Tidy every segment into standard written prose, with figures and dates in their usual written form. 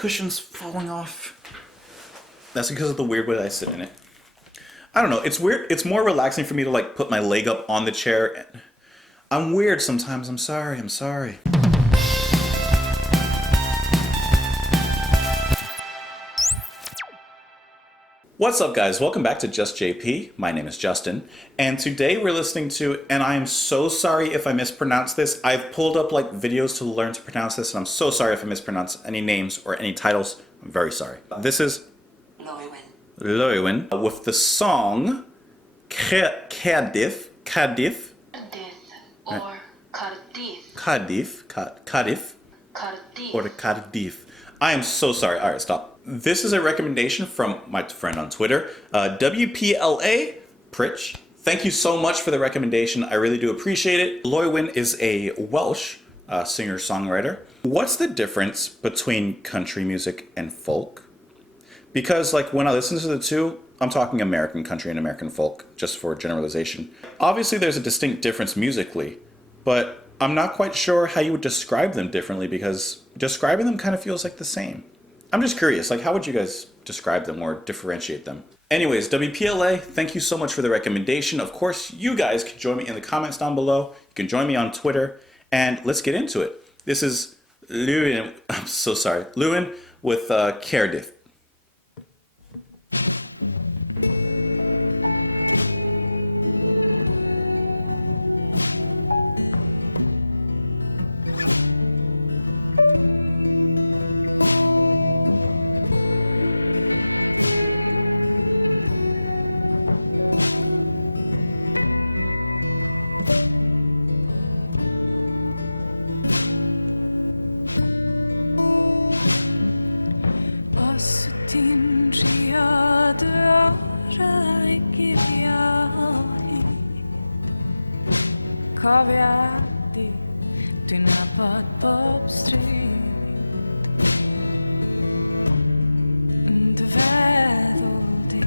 cushion's falling off. That's because of the weird way I sit in it. I don't know. It's weird. It's more relaxing for me to like put my leg up on the chair. I'm weird sometimes. I'm sorry. What's up, guys? Welcome back to Just JP. My name is Justin, and today we're listening to, and I am so sorry if I mispronounce this. I've pulled up like videos to learn to pronounce this, and I'm so sorry if I mispronounce any names or any titles. I'm very sorry. This is Lleuwen with the song Caerdydd. Or Caerdydd. Caerdydd. Or Caerdydd. I am so sorry. All right, stop. This is a recommendation from my friend on Twitter, WPLA Pritch. Thank you so much for the recommendation. I really do appreciate it. Lleuwen is a Welsh singer-songwriter. What's the difference between country music and folk? Because like when I listen to the two, I'm talking American country and American folk, just for generalization. Obviously there's a distinct difference musically, but I'm not quite sure how you would describe them differently because describing them kind of feels like the same. I'm just curious, like how would you guys describe them or differentiate them? Anyways, WPLA, thank you so much for the recommendation. Of course, you guys can join me in the comments down below. You can join me on Twitter, and let's get into it. This is Lleuwen, I'm so sorry, Lleuwen with Caerdydd. Cofiadi, dwi'n nabod bob stryd yn dy feddwl di.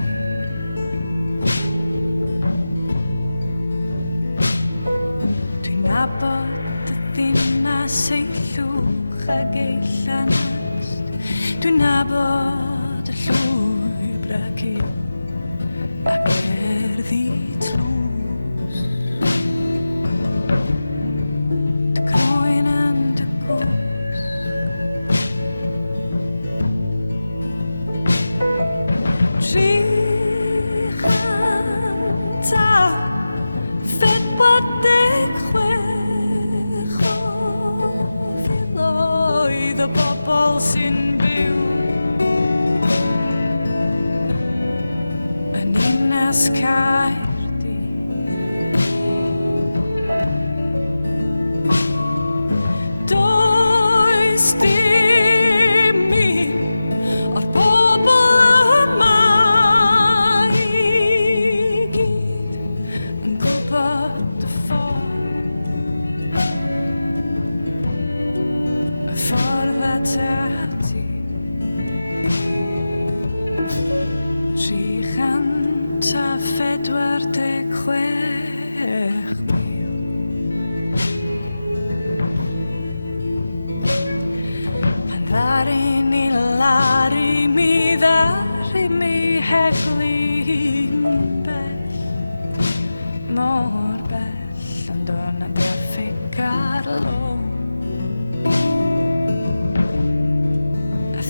Dwi'n nabod y ddinas ei llwch ag ei llanast. Dwi'n nabod y llwybr ac erddi tlws. Bobl sy'n byw yn Ninas Caerdydd. Does dim un o'r bobl yma I gyd yn gwybod y ffordd at ati. 346,000 Pan ddaru ni lari mi ddaru mi heglin bell, mor bell, ond o'na traffig ar lôn.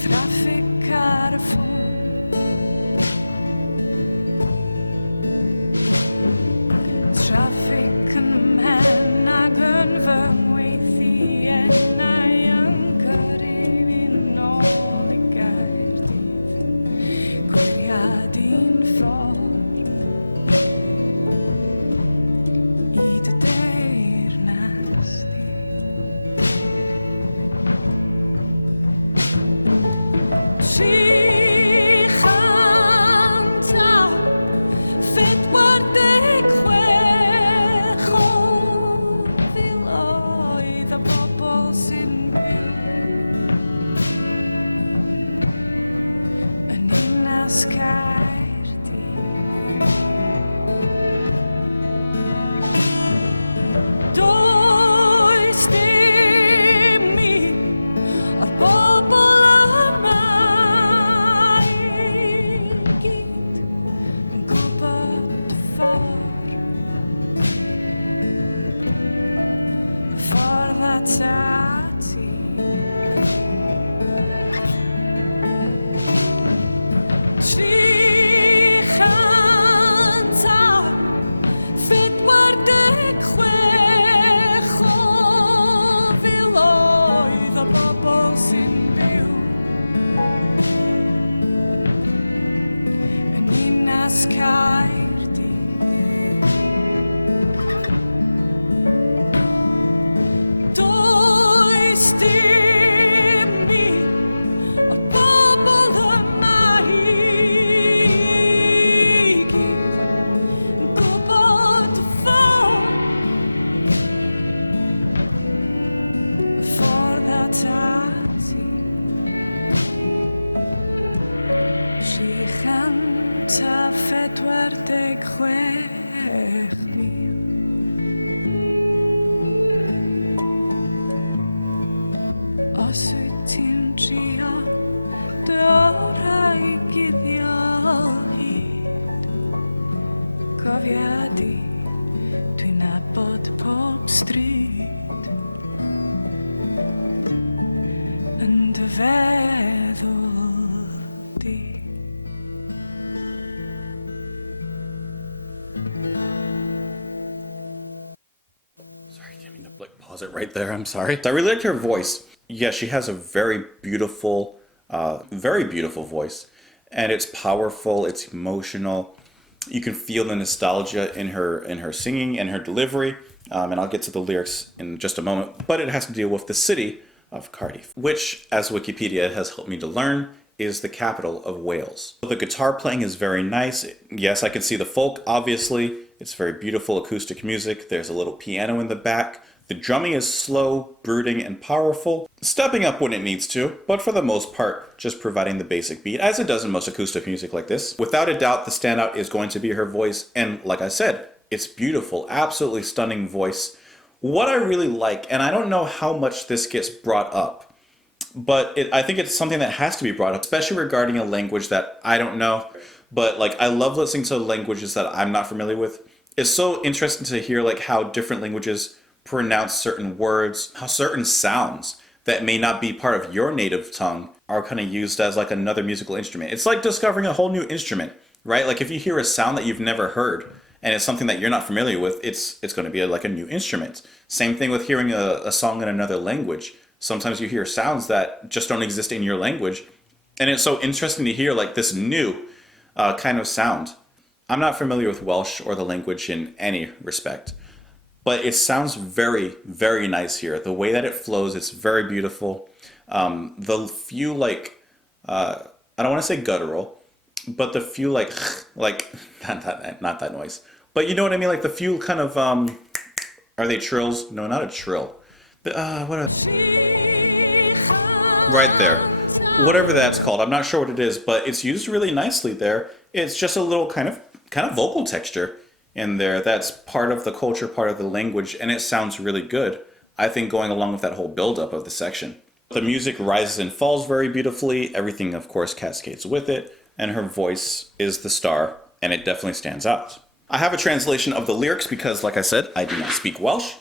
Traffig ar y ffôn. Traffig yn mhen ag yn fy ngweithiennau yn gyrru fi nôl I Gaerdydd. Gwiriad un ffordd I dy deyrnas di. Does dim un o'r bobl yma ta 46,000 os wyt ti'n trio dy orau I guddio hyd cofia di dwi'n nabod pob stryd yn dy feddwl di. Sorry, I didn't mean to pause it right there. I'm sorry. I really liked her voice. Yeah, she has a very beautiful voice, and it's powerful. It's emotional. You can feel the nostalgia in her singing and her delivery. And I'll get to the lyrics in just a moment. But it has to deal with the city of Cardiff, which, as Wikipedia has helped me to learn, is the capital of Wales. The guitar playing is very nice. Yes, I can see the folk, obviously. It's very beautiful acoustic music. There's a little piano in the back. The drumming is slow, brooding, and powerful, stepping up when it needs to, but for the most part, just providing the basic beat, as it does in most acoustic music like this. Without a doubt, the standout is going to be her voice, and like I said, it's beautiful, absolutely stunning voice. What I really like, and I don't know how much this gets brought up, but I think it's something that has to be brought up, especially regarding a language that I don't know, but like I love listening to languages that I'm not familiar with. It's so interesting to hear like how different languages pronounce certain words, how certain sounds that may not be part of your native tongue are kind of used as like another musical instrument. It's like discovering a whole new instrument, right? Like if you hear a sound that you've never heard and it's something that you're not familiar with, it's going to be like a new instrument. Same thing with hearing a song in another language. Sometimes you hear sounds that just don't exist in your language. And it's so interesting to hear like this new kind of sound. I'm not familiar with Welsh or the language in any respect. But it sounds very, very nice here. The way that it flows, it's very beautiful. The few like, I don't want to say guttural, but the few like not that noise. But you know what I mean? Like the few kind of, are they trills? No, not a trill. What else? Right there. Whatever that's called. I'm not sure what it is, but it's used really nicely there. It's just a little kind of vocal texture in there that's part of the culture, part of the language, and it sounds really good, I think, going along with that whole buildup of the section. The music rises and falls very beautifully. Everything, of course, cascades with it, and her voice is the star, and it definitely stands out. I have a translation of the lyrics because, like I said, I do not speak Welsh.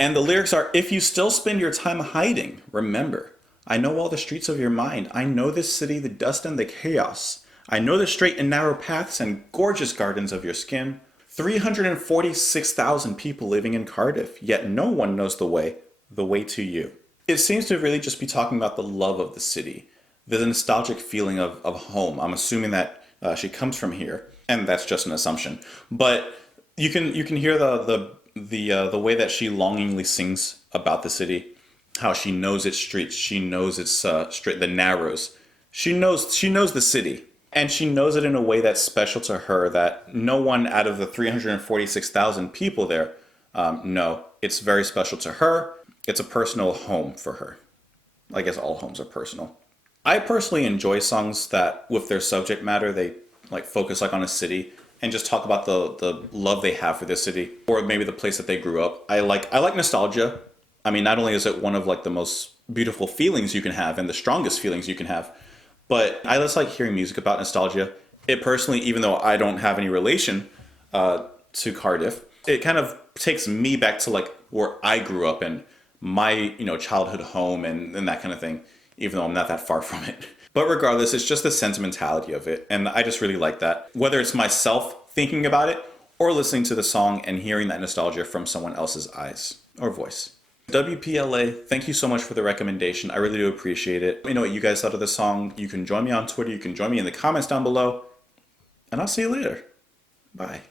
And the lyrics are, if you still spend your time hiding, remember, I know all the streets of your mind. I know this city, the dust and the chaos. I know the straight and narrow paths and gorgeous gardens of your skin. 346,000 people living in Cardiff, yet no one knows the way to you. It seems to really just be talking about the love of the city, the nostalgic feeling of home. I'm assuming that she comes from here, and that's just an assumption. But you can hear the way that she longingly sings about the city, how she knows its streets, she knows its the narrows. She knows the city. And she knows it in a way that's special to her that no one out of the 346,000 people there know. It's very special to her. It's a personal home for her. I guess all homes are personal. I personally enjoy songs that, with their subject matter, they like focus like on a city and just talk about the love they have for this city or maybe the place that they grew up. I like nostalgia. I mean, not only is it one of like the most beautiful feelings you can have and the strongest feelings you can have, but I just like hearing music about nostalgia. It personally, even though I don't have any relation to Cardiff, it kind of takes me back to like where I grew up and my childhood home and that kind of thing, even though I'm not that far from it. But regardless, it's just the sentimentality of it. And I just really like that. Whether it's myself thinking about it or listening to the song and hearing that nostalgia from someone else's eyes or voice. WPLA, thank you so much for the recommendation. I really do appreciate it. Let me know what you guys thought of the song. You can join me on Twitter. You can join me in the comments down below. And I'll see you later. Bye.